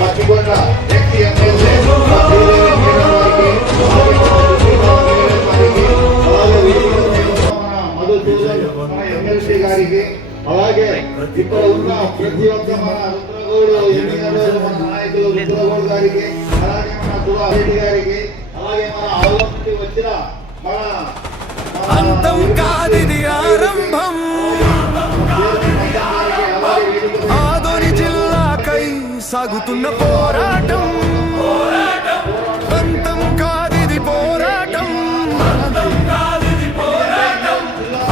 Pachikonda ex MLA MLC గారికి అలాగే ఇక్కడ ఉన్న ప్రతి ఒక్క మన రుద్రగౌడు ఎన్నికలు మన నాయకులు రుద్రగౌడు గారికి అలాగే మన సుధారెడ్డి గారికి అలాగే మన ఆవుల నుండి వచ్చిన మన అంతం కాదిది ఆరంభం ఆదోని జిల్లాకై సాగుతున్న పోరాటం అంతం కాదిది పోరాటం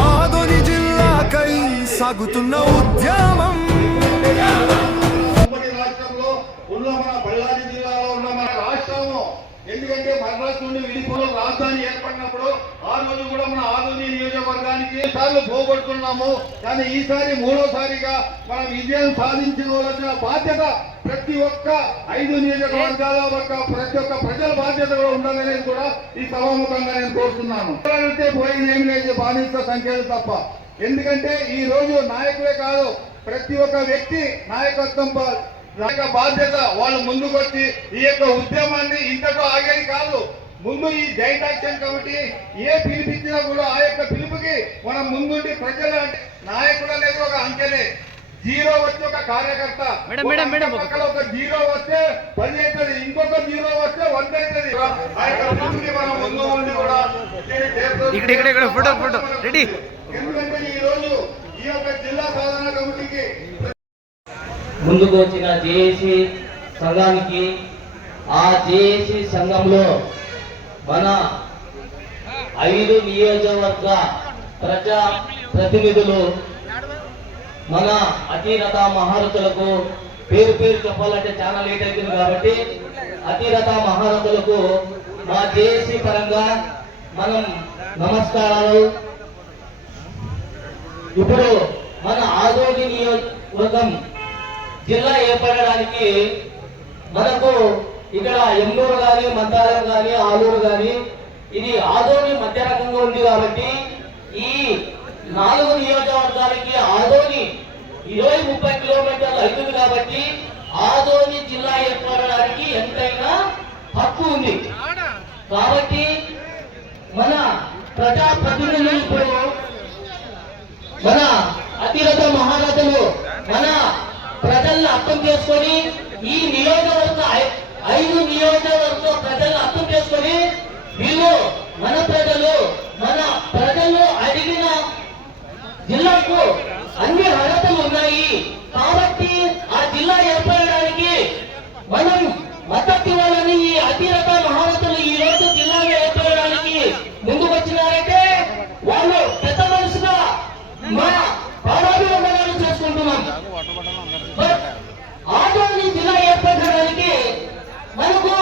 ఆదోని జిల్లాకై సాగుతున్న ఉద్యమం రాష్ట్రంలో ఉన్న మన బళ్ళారి జిల్లాలో ఉన్న మన రాష్ట్రము ఎందుకంటే మద్రాసు నుండి విడిపోయిన రాజధాని ఏర్పడినప్పుడు ఆ రోజు కూడా మన ఆదోని నియోజకవర్గానికి సార్లు పోగొడుతున్నాము. కానీ ఈసారి మూడోసారిగా మనం విజయం సాధించుకోవాల్సిన బాధ్యత ప్రతి ఒక్క 5 నియోజకవర్గాల ప్రతి ఒక్క ప్రజల బాధ్యత కూడా ఉండాలనేది కూడా ఈ సభాముఖంగా నేను కోరుతున్నాను. పోయింది ఏమి లేదు, బాధిత సంఖ్యలు తప్ప. ఎందుకంటే ఈ రోజు నాయకులే కాదు, ప్రతి ఒక్క వ్యక్తి నాయకత్వం బాధ్యత వాళ్ళు ముందుకొచ్చి ఈ యొక్క ఉద్యమాన్ని ఇంతకు ఆగేది కాదు. ముందు ఈ జాయింట్ యాక్షన్ కమిటీ ఏ పిలిపించినా కూడా ఆ యొక్క పిలుపుకి మనం ముందుండి ప్రజల నాయకుడు అనేది ఒక అంకెలే. 0 వచ్చి ఒక కార్యకర్త, ఒక 0 వస్తే 10 అవుతుంది, ఇంకొక 0 వస్తే 100 అవుతుంది. ఆ యొక్క పిలుపుకి మనం ముందు ఉండి కూడా ఎందుకంటే ఈ రోజు ఈ యొక్క జిల్లా సాధన కమిటీకి ముందుకు వచ్చిన జేఏసీ సంఘానికి, ఆ జేఏసీ సంఘంలో మన 5 నియోజకవర్గ ప్రజా ప్రతినిధులు మన అతిరథ మహారథులకు పేరు చెప్పాలంటే చాలా లేట్ అవుతుంది కాబట్టి అతిరథ మహారథులకు మా జేఏసీ పరంగా మనం నమస్కారాలు. ఇప్పుడు మన ఆదోని నియోజకవర్గం జిల్లా ఏర్పడడానికి మనకు ఇక్కడ ఎమ్మూరు కానీ, మంతారం కానీ, ఆలూరు కానీ ఇది ఆదోని మధ్య రకంగా ఉంది కాబట్టి ఈ 4 నియోజకవర్గాలకి ఆదోని 20-30 కిలోమీటర్లు అవుతుంది కాబట్టి ఆదోని జిల్లా ఏర్పడడానికి ఎంతైనా హక్కు ఉంది. కాబట్టి మన ప్రజా ప్రతినిధులు ఇప్పుడు మన అతిరథ మహారథులు మన ప్రజల్ని అర్థం చేసుకొని ఈ నియోజకవర్గ 5 నియోజకవర్గ ప్రజల్ని అర్థం చేసుకొని వీళ్ళు మన ప్రజలు అడిగిన జిల్లాకు అన్ని అర్హతలు ఉన్నాయి కాబట్టి ఆ జిల్లా ఏర్పడడానికి మనం మద్దతు ఇవ్వాలని ఈ అతిరథ మహారథులు ఈ రోజు జిల్లాగా ఏర్పడడానికి ముందుకు వచ్చినారంటే వాళ్ళు పెద్ద మనసుగా మా పాదాభివందనాలు చేసుకుంటున్నాం. ఆదోని జిల్లా ఏర్పడడానికి మనకు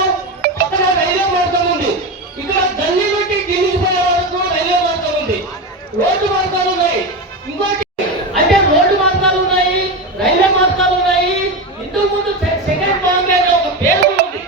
పక్కన రైల్వే మార్గం ఉంది, ఇక్కడ గల్లీ నుండి ఢిల్లీకి పోయే వరకు రైల్వే మార్గం ఉంది, రోడ్డు మార్గాలు ఉన్నాయి. ఇంకోటి అంటే రోడ్డు మార్గాలు ఉన్నాయి, రైల్వే మార్గాలు ఉన్నాయి. ఇంతకు ముందు సెకండ్ బాంబే ఒక పేరు ఉంది.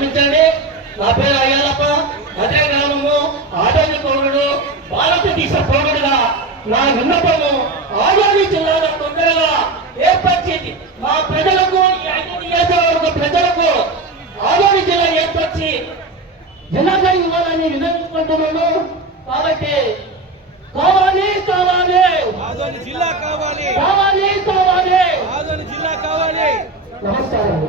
క్షమించండి. నా పేరు అయ్యల్లప్ప, అదే గ్రామము, ఆదోని పౌరుడు, భారతదేశ పౌరుడుగా నా విన్నపము ఆదోని జిల్లాలో తొందరగా ఏర్పరిచింది. మా ప్రజలకు, ఈ 5 నియోజకవర్గ ప్రజలకు ఆదోని జిల్లా ఏర్పరిచి జిల్లాగా ఇవ్వాలని విన్నవించుకుంటున్నాను. కాబట్టి కావాలి కావాలి ఆదోని జిల్లా కావాలి, కావాలి కావాలి. ఆదోని జిల్లా కావాలి. నమస్కారం.